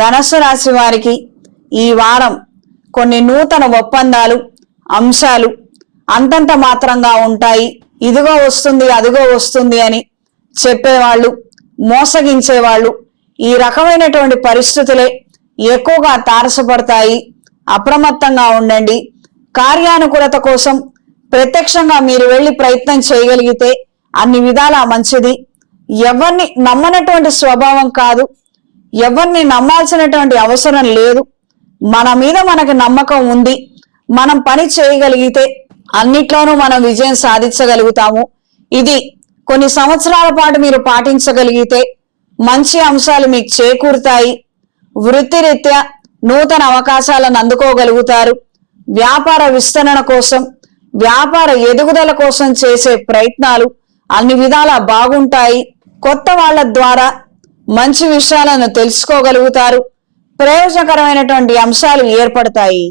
ధనస్సు రాశి వారికి ఈ వారం కొన్ని నూతన ఒప్పందాలు అంశాలు అంతంత మాత్రంగా ఉంటాయి. ఇదిగో వస్తుంది అదిగో వస్తుంది అని చెప్పేవాళ్ళు, మోసగించేవాళ్ళు, ఈ రకమైనటువంటి పరిస్థితులే ఎక్కువగా తారసపడతాయి. అప్రమత్తంగా ఉండండి. కార్యానుకూలత కోసం ప్రత్యక్షంగా మీరు వెళ్ళి ప్రయత్నం చేయగలిగితే అన్ని విధాలా మంచిది. ఎవరిని నమ్మనటువంటి స్వభావం కాదు, ఎవరిని నమ్మాల్సినటువంటి అవసరం లేదు. మన మీద మనకు నమ్మకం ఉంది. మనం పని చేయగలిగితే అన్నిట్లోనూ మనం విజయం సాధించగలుగుతాము. ఇది కొన్ని సంవత్సరాల పాటు మీరు పాటించగలిగితే మంచి అంశాలు మీకు చేకూరుతాయి. వృత్తిరీత్యా నూతన అవకాశాలను అందుకోగలుగుతారు. వ్యాపార విస్తరణ కోసం, వ్యాపార ఎదుగుదల కోసం చేసే ప్రయత్నాలు అన్ని విధాలా బాగుంటాయి. కొత్త వాళ్ళ ద్వారా మంచి విషయాలను తెలుసుకోగలుగుతారు. ప్రయోజనకరమైనటువంటి అంశాలు ఏర్పడతాయి.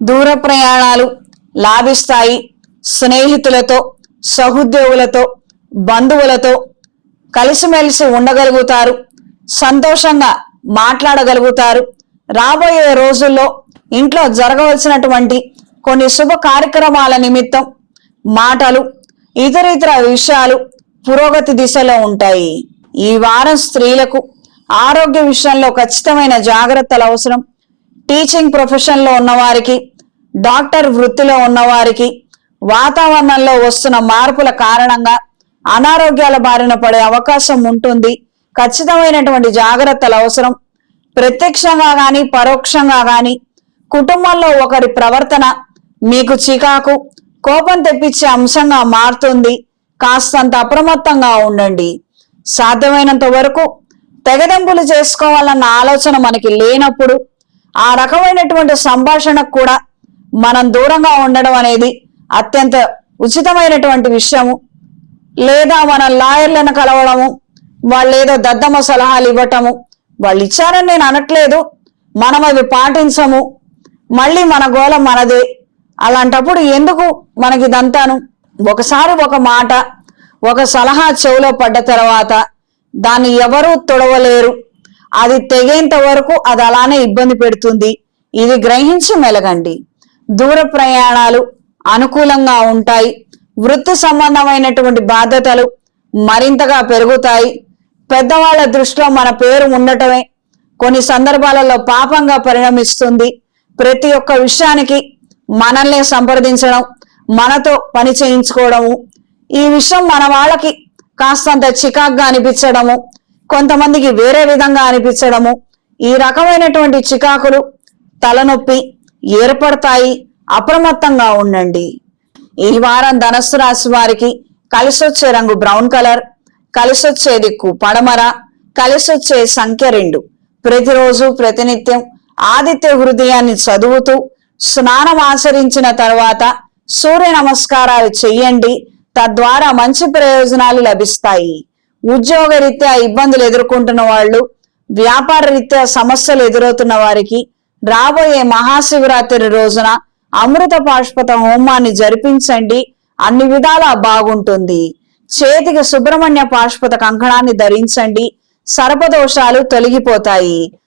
దూర ప్రయాణాలు లాభిస్తాయి. స్నేహితులతో, సహోద్యోగులతో, బంధువులతో కలిసిమెలిసి ఉండగలుగుతారు. సంతోషంగా మాట్లాడగలుగుతారు. రాబోయే రోజుల్లో ఇంట్లో జరగవలసినటువంటి కొన్ని శుభ కార్యక్రమాల నిమిత్తం మాటలు, ఇతర విషయాలు పురోగతి దిశలో ఉంటాయి. ఈ వారం స్త్రీలకు ఆరోగ్య విషయంలో ఖచ్చితమైన జాగ్రత్తలు అవసరం. టీచింగ్ ప్రొఫెషన్లో ఉన్నవారికి, డాక్టర్ వృత్తిలో ఉన్నవారికి వాతావరణంలో వస్తున్న మార్పుల కారణంగా అనారోగ్యాల బారిన పడే అవకాశం ఉంటుంది. ఖచ్చితమైనటువంటి జాగ్రత్తలు అవసరం. ప్రత్యక్షంగా గాని పరోక్షంగా గాని కుటుంబంలో ఒకరి ప్రవర్తన మీకు చికాకు, కోపం తెప్పించే అంశంగా మారుతుంది. కాస్తంత అప్రమత్తంగా ఉండండి. సాధ్యమైనంత వరకు తెగదెంపులు చేసుకోవాలన్న ఆలోచన మనకి లేనప్పుడు ఆ రకమైనటువంటి సంభాషణకు కూడా మనం దూరంగా ఉండడం అనేది అత్యంత ఉచితమైనటువంటి విషయము. లేదా మన లాయర్లను కలవడము, వాళ్ళు ఏదో దద్దమ్మ సలహాలు ఇవ్వటము, వాళ్ళు ఇచ్చారని నేను అనట్లేదు, మనం అవి పాటించము, మళ్ళీ మన గోల మనదే. అలాంటప్పుడు ఎందుకు మనకి ఇదంతాను? ఒకసారి ఒక మాట, ఒక సలహా చెవిలో పడ్డ తర్వాత దాన్ని ఎవరూ తొడవలేరు. అది తెగేంత వరకు అది అలానే ఇబ్బంది పెడుతుంది. ఇది గ్రహించి మెలగండి. దూర ప్రయాణాలు అనుకూలంగా ఉంటాయి. వృత్తి సంబంధమైనటువంటి బాధ్యతలు మరింతగా పెరుగుతాయి. పెద్దవాళ్ల దృష్టిలో మన పేరు ఉండటమే కొన్ని సందర్భాలలో పాపంగా పరిణమిస్తుంది. ప్రతి ఒక్క విషయానికి మనల్నే సంప్రదించడం, మనతో పని చేయించుకోవడము, ఈ విషయం మన వాళ్ళకి కాస్తంత చికాగ్గా అనిపించడము, కొంతమందికి వేరే విధంగా అనిపించడము, ఈ రకమైనటువంటి చికాకులు, తలనొప్పి ఏర్పడతాయి. అప్రమత్తంగా ఉండండి. ఈ వారం ధనస్సు రాశి వారికి కలిసొచ్చే రంగు బ్రౌన్ కలర్, కలిసొచ్చే దిక్కు పడమర, కలిసొచ్చే సంఖ్య 2. ప్రతిరోజు ప్రతినిత్యం ఆదిత్య హృదయాన్ని చదువుతూ స్నానం ఆచరించిన తర్వాత సూర్య నమస్కారాలు చెయ్యండి. తద్వారా మంచి ప్రయోజనాలు లభిస్తాయి. ఉద్యోగ రీత్యా ఇబ్బందులు ఎదుర్కొంటున్న వాళ్ళు, వ్యాపార రీత్యా సమస్యలు ఎదురవుతున్న వారికి రాబోయే మహాశివరాత్రి రోజున అమృత పాశుపత హోమాన్ని జరిపించండి. అన్ని విధాలా బాగుంటుంది. చేతికి సుబ్రహ్మణ్య పాశుపత కంకణాన్ని ధరించండి. సర్పదోషాలు తొలగిపోతాయి.